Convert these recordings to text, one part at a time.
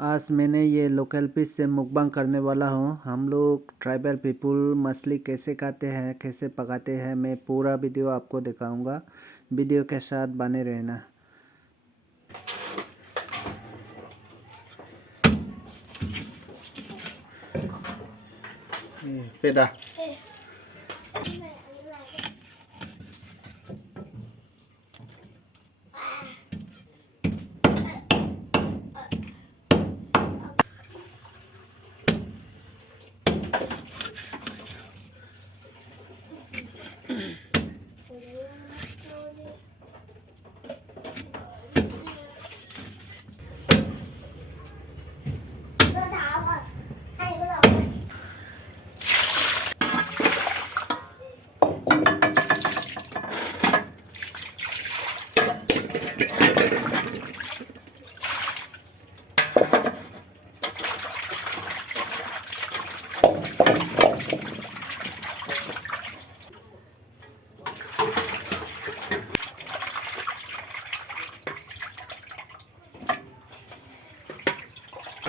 आज मैंने ये लोकल पीस से मुकबांग करने वाला हूँ। हम लोग ट्राइबल पीपुल मछली कैसे खाते हैं, कैसे पकाते हैं, मैं पूरा वीडियो आपको दिखाऊंगा। वीडियो के साथ बने रहना। पेड़ा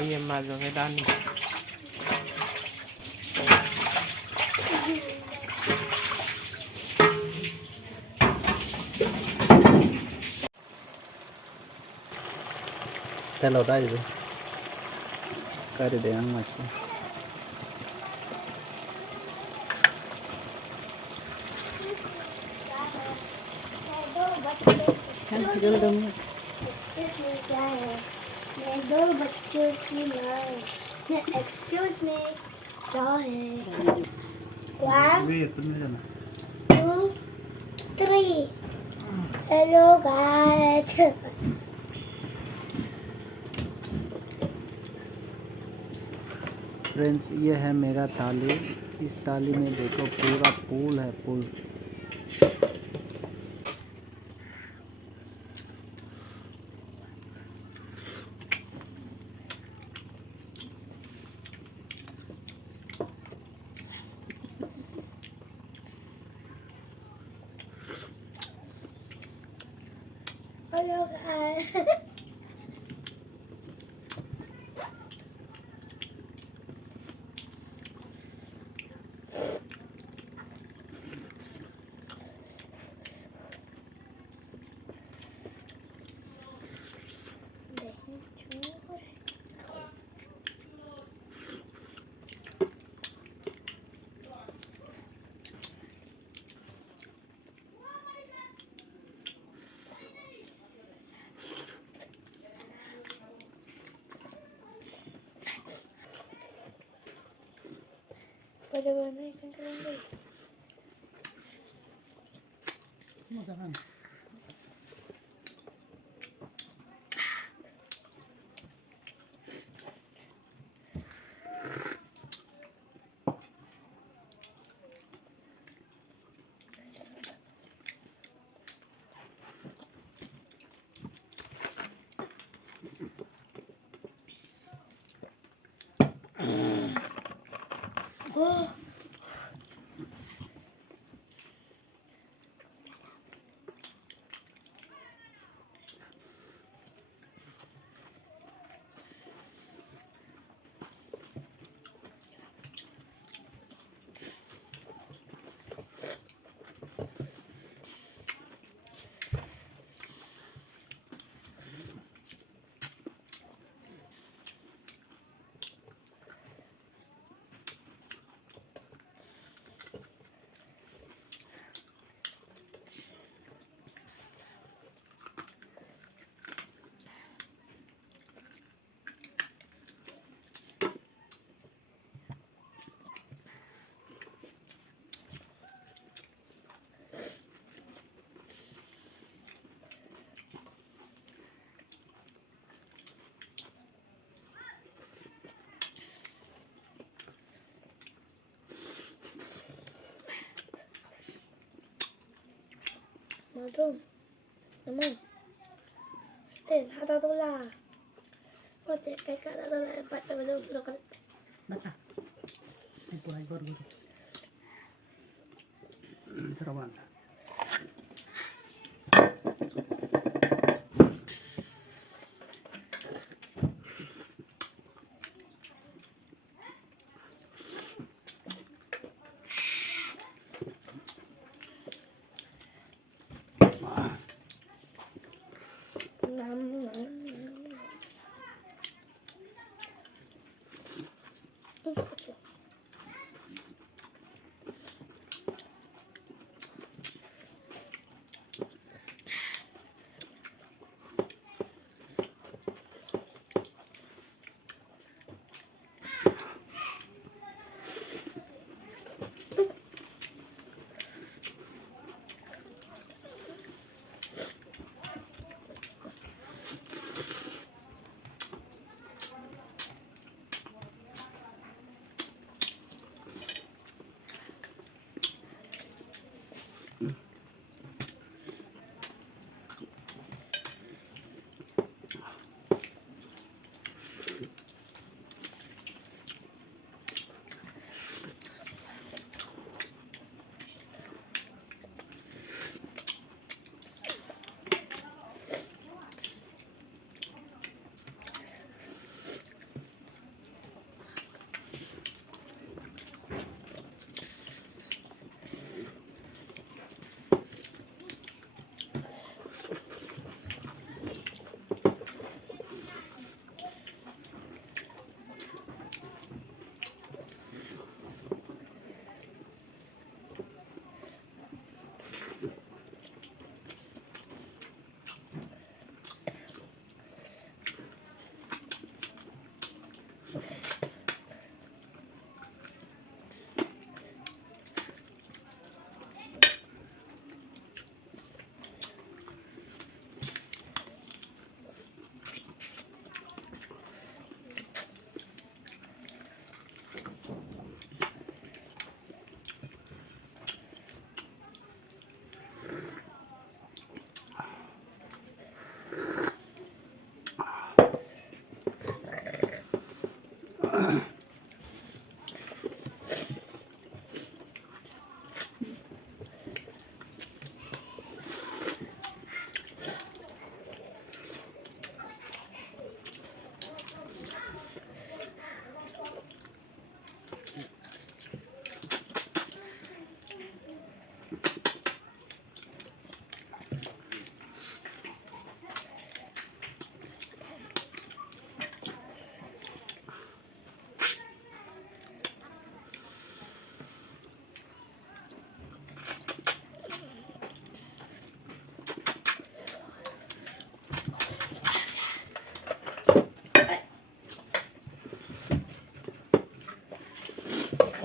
Iya magang edan. चलो दाई कर दे मछली। क्या है? मैं दो बच्चों की माँ हूँ। एक्सक्यूज मी क्या है? 1 2 3 हेलो गाइस। फ्रेंड्स, ये है मेरा थाली। इस थाली में देखो पूरा फूल है, फूल। Hello guys. Bagaimana ikan kerendam? Oh. Madu, naman. Hata tula. Oce, kayak kata tula, empat sama dua kali. Bata. Ay buhay gor-gor. Sarawan.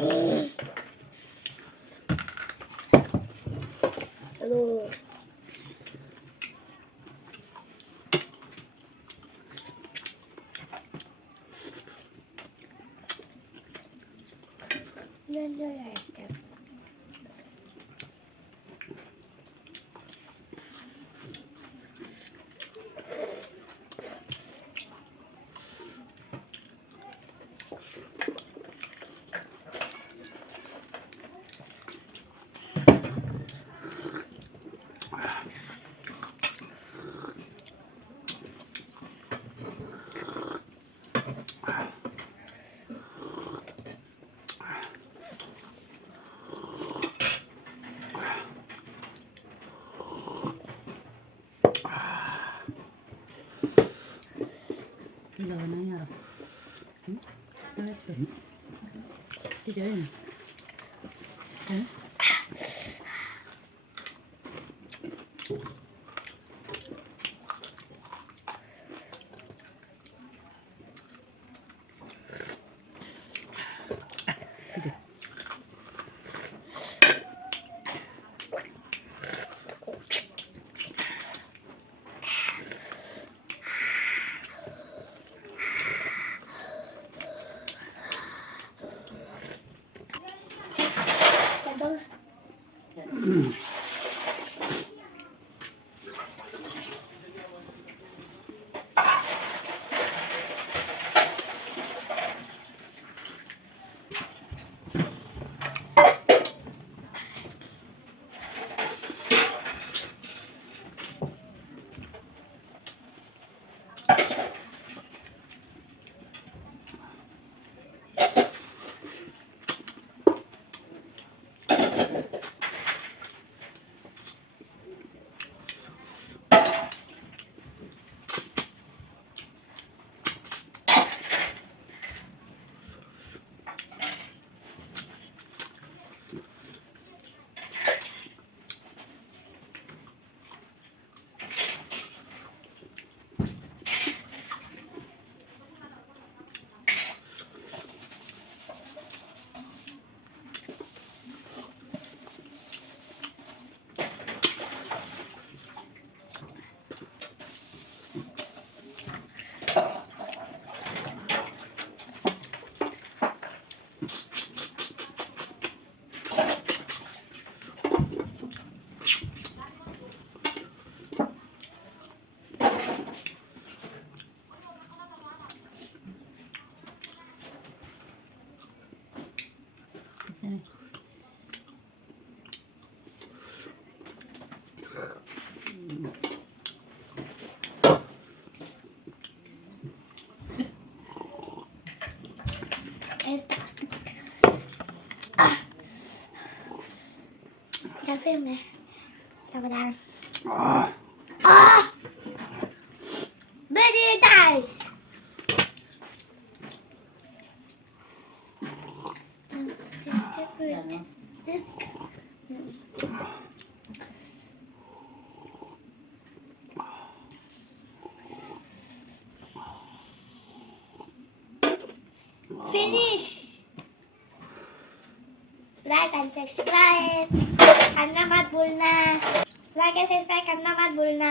Hello. Ini gak warnanya Rob. Lihat tuh. Tidak ini. Tidak. Chào phim này. Chào bà đàn. Very nice. Finish. Like and subscribe. करना मत भूलना. Like and subscribe करना मत भूलना.